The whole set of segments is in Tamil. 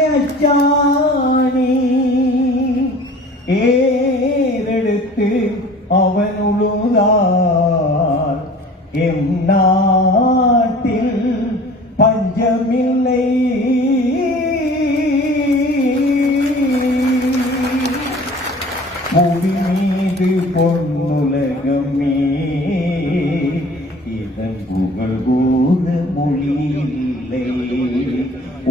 அச்சானே ஏறெடுத்து அவன் உழுதார் எம் நாட்டில் பஞ்சமில்லை புவி மீது பொன்னுலகமே இதன் புகழ் போல மொழி இல்லை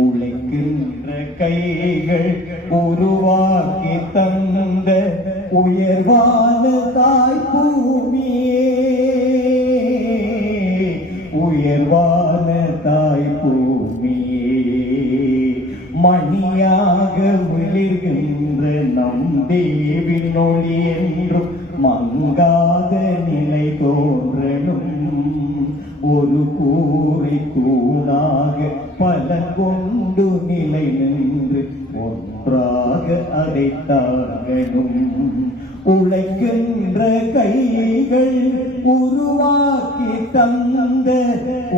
உழைக்கின்ற கைகள் உருவாக்கி தந்த உயர்வான தாய் பூமியே உயர்வான தாய் பூமியே மணியாக விழுகின்ற நம் தேவின் ஒளி என்றும் மங்காத நிலை தோன்றணும் ஒரு கூரை தூணாக பல கொண்டு நிலை நின்று ஒன்றாக அடைத்தாகணும் உழைக்கின்ற கைகள் உருவாக்கி தந்த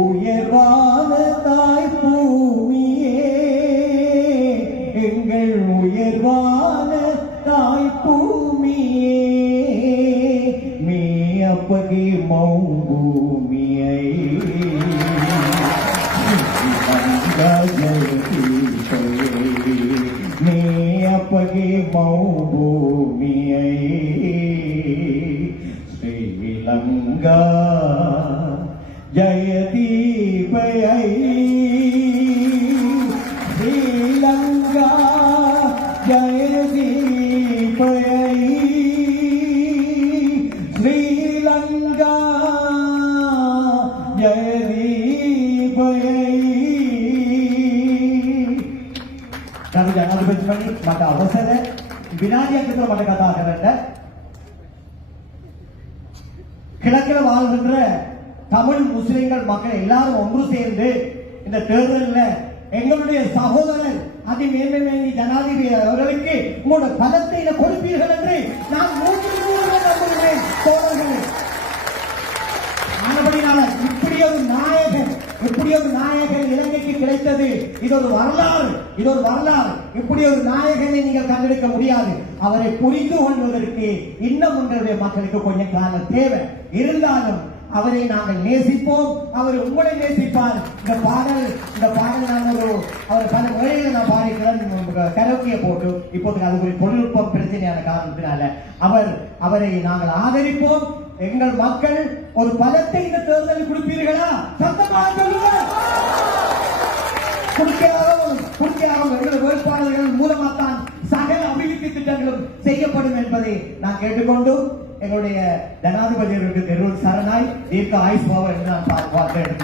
உயர்வான தாய் பூமியே எங்கள் உயர்வான தாய் பூமியே மீ அப்பகி மௌபூமியை மீ அப்பகி மௌபூமியை ஸ்ரீலங்கா ஜயதீபயை ஸ்ரீலங்கா ஜயதீபயை ஸ்ரீலங்கா ජයදීපයයි ගරු ජනාධිපතිතුමනි මට අවසර විනාඩියක් විතර මට කතා කරන්න கிழக்கில் வாழ்கின்ற தமிழ் முஸ்லிம்கள் மக்கள் எல்லாரும் ஒன்று சேர்ந்து இந்த தேர்தலில் எங்களுடைய சகோதரர் அதிமேன்மை ஜனாதிபதி அவர்களுக்கு உங்களோட பலத்தை கொடுப்பீர்கள் என்று நான் நம்புகிறேன் தோழர்களே ஆனபடினால இப்படி ஒரு நாயகன் இலங்கைக்கு கிடைத்தது இது ஒரு வரலாறு இப்படி ஒரு நாயகனை நீங்கள் கண்டெடுக்க முடியாது அவரை புரிந்து கொள்வதற்கு இன்னும் உங்களுடைய மக்களுக்கு கொஞ்சம் காலம் தேவை இருந்தாலும் அவரை நாங்கள் நேசிப்போம் அவர் உங்களை நேசிப்பார் இந்த பாடல் நான் அவர் பல முறையில் நான் பாடிக்கிறேன் கலோக்கிய போட்டு இப்போது அது ஒரு தொழில்நுட்பம் பிரச்சனையான காரணத்தினால அவரை நாங்கள் ஆதரிப்போம் எங்கள் மக்கள் ஒரு பலத்தை இந்த தேர்தலில் கொடுப்பீர்களா சத்தமாக சொல்லுங்க குடிக்கலாம் எங்கள் வேட்பாளர்கள் மூலமாகத்தான் சகல அபிவிருத்தி திட்டங்களும் செய்யப்படும் என்பதை நான் கேட்டுக்கொண்டு எங்களுடைய ஜனாதிபதி அவர்களுக்கு சரணாய் தீர்க்க ஆயுஷ்பாவம் என்று நான் பார்க்கிறேன்.